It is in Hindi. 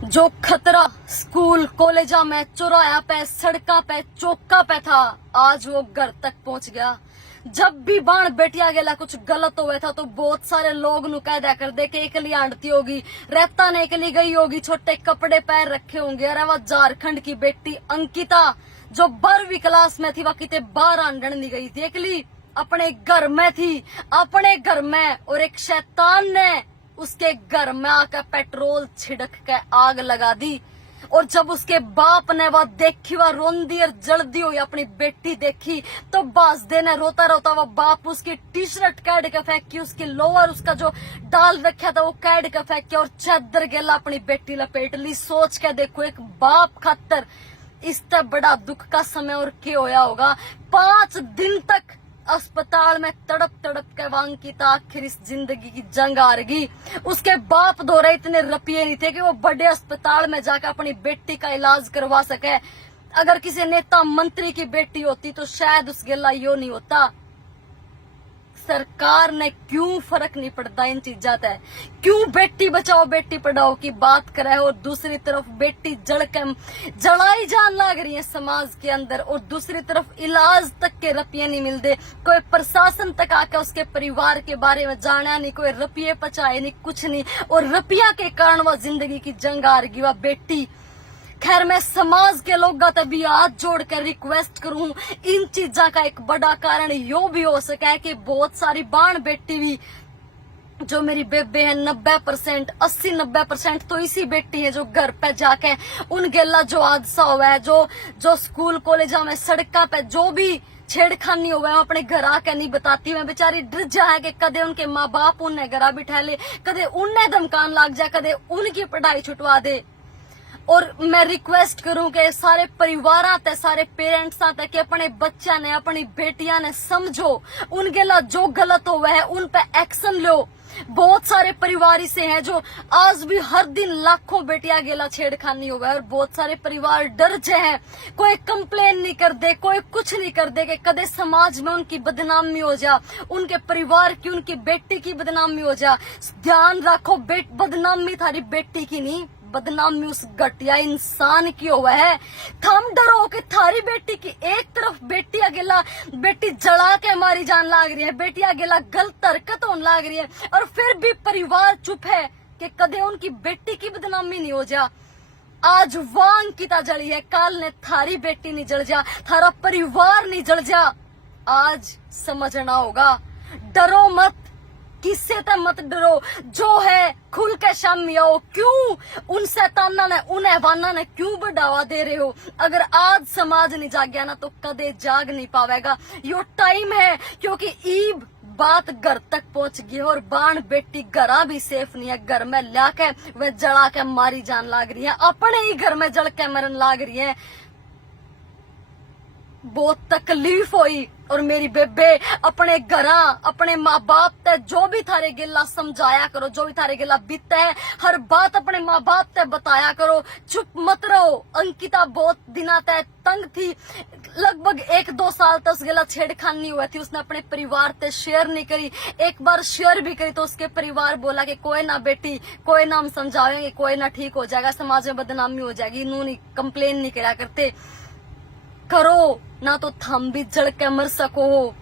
जो खतरा स्कूल कॉलेजा में चौराया पे सड़का पे चौका पे था, आज वो घर तक पहुंच गया। जब भी बाण बेटिया गेला कुछ गलत हुआ था तो बहुत सारे लोग नु कह दिया कर दे के एकली आंटती होगी, रहता ने एकली गई होगी, छोटे कपड़े पैर रखे होंगे। अरे वह झारखंड की बेटी अंकिता जो 12वीं क्लास में थी, वह कितने 12 आंडन नहीं गई थी, एकली अपने घर में थी, अपने घर में। और एक शैतान ने उसके घर में आकर पेट्रोल छिड़क के आग लगा दी। और जब उसके बाप ने वह देखी, वह रोंदी और जल्दी हुई अपनी बेटी देखी, तो बासदे ने रोता रोता वह बाप उसकी टी शर्ट काट के फेंकी, उसकी लोअर उसका जो डाल रखा था वो काट के फेंकी और चादर गेला अपनी बेटी लपेट ली। सोच के देखो, एक बाप खातर इससे बड़ा दुख का समय और क्या होया होगा। 5 दिन तक अस्पताल में तड़प तड़प के अंकिता आखिर इस जिंदगी की जंग हार गई। उसके बाप दौरे इतने रुपये नहीं थे कि वो बड़े अस्पताल में जाकर अपनी बेटी का इलाज करवा सके। अगर किसी नेता मंत्री की बेटी होती तो शायद उस गेला यो नहीं होता। सरकार ने क्यों फर्क नहीं पड़ता इन चीजा है, क्यों बेटी बचाओ बेटी पढ़ाओ की बात करे और दूसरी तरफ बेटी जड़ाई जान लग रही है समाज के अंदर, और दूसरी तरफ इलाज तक के रुपये नहीं मिलते। कोई प्रशासन तक आकर उसके परिवार के बारे में जाना नहीं, कोई रुपये पचाए नहीं, कुछ नहीं, और रुपया के कारण वह जिंदगी की जंग हार गई वह बेटी। खैर, मैं समाज के लोगों से भी हाथ जोड़कर रिक्वेस्ट करूं, इन चीजा का एक बड़ा कारण यो भी हो सका है कि बहुत सारी बाण बेटी भी जो मेरी बेबे है 90% 80-90% तो इसी बेटी है जो घर पे जाके उन गेला जो हादसा हुआ है, जो स्कूल कॉलेजा में सड़का पे जो भी छेड़खानी हुआ है, अपने घर आके नहीं बताती। मैं बेचारी डर जाए कि कदे उनके माँ बाप उन्हें घर बिठा ले, कदे उन्हें धमकान लग जाए, कदे उनकी पढ़ाई छुटवा दे। और मैं रिक्वेस्ट करूं कि सारे परिवार आते, सारे पेरेंट्स आते कि अपने बच्चा ने, अपनी बेटियां ने समझो, उन गेला जो गलत हुआ है उन पे एक्शन लो। बहुत सारे परिवार से हैं जो आज भी हर दिन लाखों बेटियां गेला छेड़खानी हुआ है, और बहुत सारे परिवार डर जे हैं, कोई कंप्लेन नहीं कर दे, कोई कुछ नहीं कर दे कि कदे समाज में उनकी बदनामी हो जा, उनके परिवार की, उनकी बेटी की बदनामी हो जा। ध्यान रखो, बदनामी थारी बेटी की नहीं, बदनामी उस घटिया इंसान की हुआ है। थम डरो कि थारी बेटी की एक तरफ बेटी अकेला बेटी जला के मारी जान लाग रही है, बेटी अकेला गलत हरकत होने लाग रही है, और फिर भी परिवार चुप है कि कदे उनकी बेटी की बदनामी नहीं हो जा। आज वह अंकिता जली है, काल ने थारी बेटी नहीं जल जा, थारा परिवार नहीं जल जा। आज समझना होगा, डरो मत, किससे तो मत डरो, जो है खुल के सामने आओ। क्यों उन शैताना ने, उन हैवाना ने क्यों बढ़ावा दे रहे हो? अगर आज समाज नहीं जागया ना तो कदे जाग नहीं पावेगा। यो टाइम है, क्योंकि ईब बात घर तक पहुंच गई है और बाण बेटी घरा भी सेफ नहीं है। घर में लाके वे जला के मारी जान लाग रही है, अपने ही घर में जल के मरन लाग रही है। बहुत तकलीफ हुई, और मेरी बेबे अपने घरा, अपने माँ बाप ते जो भी थारे गिला समझाया करो, जो भी थारे गिला बीते है, हर बात अपने माँ बाप ते बताया करो, चुप मत रहो। अंकिता बहुत दिना तक तंग थी, लगभग 1-2 साल तक उस गिला छेड़खानी हुई थी, उसने अपने परिवार ते शेयर नहीं करी। एक बार शेयर भी करी तो उसके परिवार बोला कि कोई ना बेटी, कोई ना हम समझावेंगे, कोई ना ठीक हो जाएगा, समाज में बदनामी हो जाएगी, इन्होंने कंप्लेन नहीं करा करते। करो ना तो थम भी जड़ के मर सको हो।